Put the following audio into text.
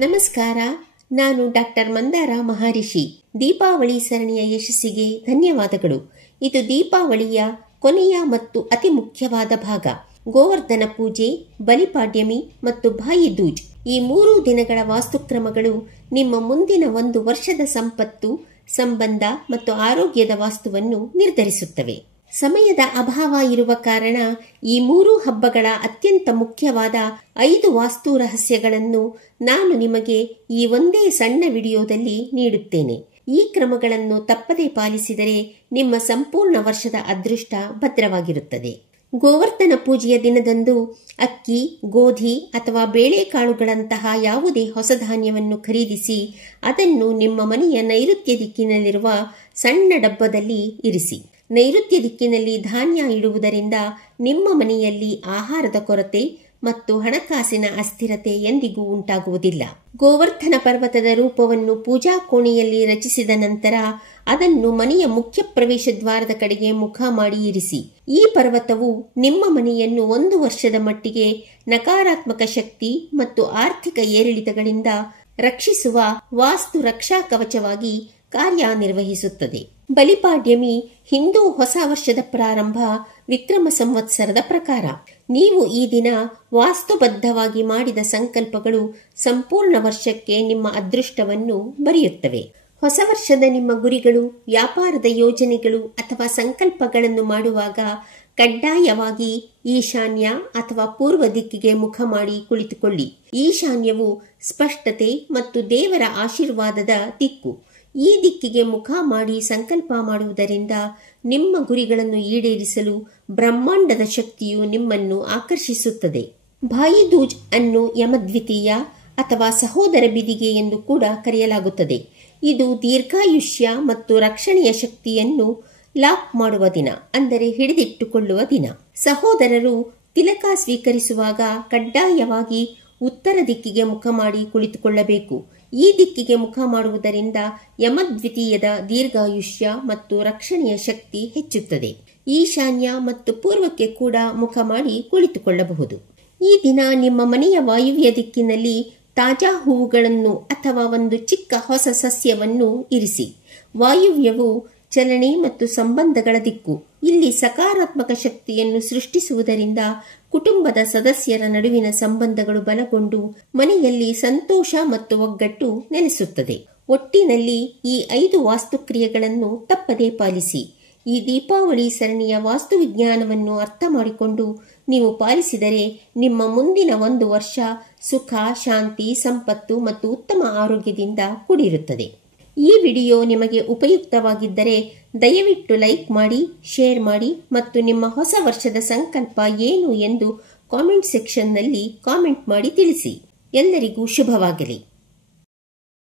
ನಮಸ್ಕಾರ. ನಾನು ಡಾಕ್ಟರ್ ಮಂದಾರ ಮಹರ್ಷಿ. ದೀಪಾವಳಿ ಸರಣಿಯ ಯಶಸ್ಸಿಗೆ ಧನ್ಯವಾದಗಳು. ಇದು ದೀಪಾವಳಿಯ ಕೊನೆಯ ಮತ್ತು ಅತಿ ಮುಖ್ಯವಾದ ಭಾಗ. ಗೋವರ್ಧನ ಪೂಜೆ, ಬಲಿಪಾಡ್ಯಮಿ ಮತ್ತು ಭಾಯಿ ದೂಜ್ ಈ 3 ದಿನಗಳ ವಾಸ್ತುಕ್ರಮಗಳು ನಿಮ್ಮ ಮುಂದಿನ 1 ವರ್ಷದ ಸಂಪತ್ತು, ಸಂಬಂಧ ಮತ್ತು ಆರೋಗ್ಯದ ವಾಸ್ತುವನ್ನು ನಿರ್ಧರಿಸುತ್ತವೆ. ಸಮಯದ ಅಭಾವ ಇರುವ ಕಾರಣ ಈ 3 ಹಬ್ಬಗಳ ಅತ್ಯಂತ ಮುಖ್ಯವಾದ 5 ವಾಸ್ತು ರಹಸ್ಯಗಳನ್ನು ನಾನು ನಿಮಗೆ ಈ ಒಂದೇ ಸಣ್ಣ ವಿಡಿಯೋದಲ್ಲಿ ನೀಡುತ್ತೇನೆ. ಈ ಕ್ರಮಗಳನ್ನು ತಪ್ಪದೇ ಪಾಲಿಸಿದರೆ ನಿಮ್ಮ ಸಂಪೂರ್ಣ ವರ್ಷದ ಅದೃಷ್ಟ ಭದ್ರವಾಗಿರುತ್ತದೆ. ಗೋವರ್ಧನ ಪೂಜೆಯ ದಿನದಂದು ಅಕ್ಕಿ, ಗೋಧಿ ಅಥವಾ ಬೇಳೆಕಾಳುಗಳಂತಹ ಯಾವುದೇ ಹೊಸ ಧಾನ್ಯವನ್ನು ಖರೀದಿಸಿ ಅದನ್ನು ನಿಮ್ಮ ಮನೆಯ ನೈಋತ್ಯ ದಿಕ್ಕಿನಲ್ಲಿರುವ ಸಣ್ಣ ಡಬ್ಬದಲ್ಲಿ ಇರಿಸಿ. ನೈಋತ್ಯ ದಿಕ್ಕಿನಲ್ಲಿ ಧಾನ್ಯ ಇಡುವುದರಿಂದ ನಿಮ್ಮ ಮನೆಯಲ್ಲಿ ಆಹಾರದ ಕೊರತೆ ಮತ್ತು ಹಣಕಾಸಿನ ಅಸ್ಥಿರತೆ ಎಂದಿಗೂ ಉಂಟಾಗುವುದಿಲ್ಲ. ಗೋವರ್ಧನ ಪರ್ವತದ ರೂಪವನ್ನು ಪೂಜಾ ಕೋಣೆಯಲ್ಲಿ ರಚಿಸಿದ ನಂತರ ಅದನ್ನು ಮನೆಯ ಮುಖ್ಯ ಪ್ರವೇಶ ದ್ವಾರದ ಕಡೆಗೆ ಮುಖ ಮಾಡಿ ಇರಿಸಿ. ಈ ಪರ್ವತವು ನಿಮ್ಮ ಮನೆಯನ್ನು 1 ವರ್ಷದ ಮಟ್ಟಿಗೆ ನಕಾರಾತ್ಮಕ ಶಕ್ತಿ ಮತ್ತು ಆರ್ಥಿಕ ಏರಿಳಿತಗಳಿಂದ ರಕ್ಷಿಸುವ ವಾಸ್ತು ರಕ್ಷಾ ಕವಚವಾಗಿ ಕಾರ್ಯನಿರ್ವಹಿಸುತ್ತದೆ. ಬಲಿಪಾಡ್ಯಮಿ ಹಿಂದೂ ಹೊಸ ವರ್ಷದ ಪ್ರಾರಂಭ, ವಿಕ್ರಮ ಸಂವತ್ಸರದ ಪ್ರಕಾರ. ನೀವು ಈ ದಿನ ವಾಸ್ತುಬದ್ಧವಾಗಿ ಮಾಡಿದ ಸಂಕಲ್ಪಗಳು ಸಂಪೂರ್ಣ ವರ್ಷಕ್ಕೆ ನಿಮ್ಮ ಅದೃಷ್ಟವನ್ನು ಬರೆಯುತ್ತವೆ. ಹೊಸ ವರ್ಷದ ನಿಮ್ಮ ಗುರಿಗಳು, ವ್ಯಾಪಾರದ ಯೋಜನೆಗಳು ಅಥವಾ ಸಂಕಲ್ಪಗಳನ್ನು ಮಾಡುವಾಗ ಕಡ್ಡಾಯವಾಗಿ ಈಶಾನ್ಯ ಅಥವಾ ಪೂರ್ವ ದಿಕ್ಕಿಗೆ ಮುಖ ಮಾಡಿ ಕುಳಿತುಕೊಳ್ಳಿ. ಈಶಾನ್ಯವು ಸ್ಪಷ್ಟತೆ ಮತ್ತು ದೇವರ ಆಶೀರ್ವಾದದ ದಿಕ್ಕು. ಈ ದಿಕ್ಕಿಗೆ ಮುಖ ಮಾಡಿ ಸಂಕಲ್ಪ ಮಾಡುವುದರಿಂದ ನಿಮ್ಮ ಗುರಿಗಳನ್ನು ಈಡೇರಿಸಲು ಬ್ರಹ್ಮಾಂಡದ ಶಕ್ತಿಯು ನಿಮ್ಮನ್ನು ಆಕರ್ಷಿಸುತ್ತದೆ. ಭಾಯಿ ದೂಜ್ ಅನ್ನು ಯಮದ್ವಿತೀಯ ಅಥವಾ ಸಹೋದರ ಬಿದಿಗೆ ಎಂದು ಕೂಡ ಕರೆಯಲಾಗುತ್ತದೆ. ಇದು ದೀರ್ಘಾಯುಷ್ಯ ಮತ್ತು ರಕ್ಷಣೆಯ ಶಕ್ತಿಯನ್ನು ಲಾಕ್ ಮಾಡುವ ದಿನ, ಅಂದರೆ ಹಿಡಿದಿಟ್ಟುಕೊಳ್ಳುವ ದಿನ. ಸಹೋದರರು ತಿಲಕ ಸ್ವೀಕರಿಸುವಾಗ ಕಡ್ಡಾಯವಾಗಿ ಉತ್ತರ ದಿಕ್ಕಿಗೆ ಮುಖ ಮಾಡಿ ಕುಳಿತುಕೊಳ್ಳಬೇಕು. ಈ ದಿಕ್ಕಿಗೆ ಮುಖ ಮಾಡುವುದರಿಂದ ಯಮದ್ವಿತೀಯದ ದೀರ್ಘಾಯುಷ್ಯ ಮತ್ತು ರಕ್ಷಣೆಯ ಶಕ್ತಿ ಹೆಚ್ಚುತ್ತದೆ. ಈಶಾನ್ಯ ಮತ್ತು ಪೂರ್ವಕ್ಕೆ ಕೂಡ ಮುಖ ಮಾಡಿ ಕುಳಿತುಕೊಳ್ಳಬಹುದು. ಈ ದಿನ ನಿಮ್ಮ ಮನೆಯ ವಾಯುವ್ಯ ದಿಕ್ಕಿನಲ್ಲಿ ತಾಜಾ ಹೂವುಗಳನ್ನು ಅಥವಾ ಒಂದು ಚಿಕ್ಕ ಹೊಸ ಸಸ್ಯವನ್ನು ಇರಿಸಿ. ವಾಯುವ್ಯವು ಚಲನೆ ಮತ್ತು ಸಂಬಂಧಗಳ ದಿಕ್ಕು. ಇಲ್ಲಿ ಸಕಾರಾತ್ಮಕ ಶಕ್ತಿಯನ್ನು ಸೃಷ್ಟಿಸುವುದರಿಂದ ಕುಟುಂಬದ ಸದಸ್ಯರ ನಡುವಿನ ಸಂಬಂಧಗಳು ಬಲಗೊಂಡು ಮನೆಯಲ್ಲಿ ಸಂತೋಷ ಮತ್ತು ಒಗ್ಗಟ್ಟು ನೆಲೆಸುತ್ತದೆ. ಒಟ್ಟಿನಲ್ಲಿ ಈ 5 ವಾಸ್ತುಕ್ರಿಯೆಗಳನ್ನು ತಪ್ಪದೇ ಪಾಲಿಸಿ. ಈ ದೀಪಾವಳಿ ಸರಣಿಯ ವಾಸ್ತುವಿಜ್ಞಾನವನ್ನು ಅರ್ಥ ಮಾಡಿಕೊಂಡು ನೀವು ಪಾಲಿಸಿದರೆ ನಿಮ್ಮ ಮುಂದಿನ 1 ವರ್ಷ ಸುಖ, ಶಾಂತಿ, ಸಂಪತ್ತು ಮತ್ತು ಉತ್ತಮ ಆರೋಗ್ಯದಿಂದ ಕೂಡಿರುತ್ತದೆ. ಈ ವಿಡಿಯೋ ನಿಮಗೆ ಉಪಯುಕ್ತವಾಗಿದ್ದರೆ ದಯವಿಟ್ಟು ಲೈಕ್ ಮಾಡಿ, ಶೇರ್ ಮಾಡಿ ಮತ್ತು ನಿಮ್ಮ ಹೊಸ ವರ್ಷದ ಸಂಕಲ್ಪ ಏನು ಎಂದು ಕಾಮೆಂಟ್ ಸೆಕ್ಷನ್ನಲ್ಲಿ ಕಾಮೆಂಟ್ ಮಾಡಿ ತಿಳಿಸಿ. ಎಲ್ಲರಿಗೂ ಶುಭವಾಗಲಿ.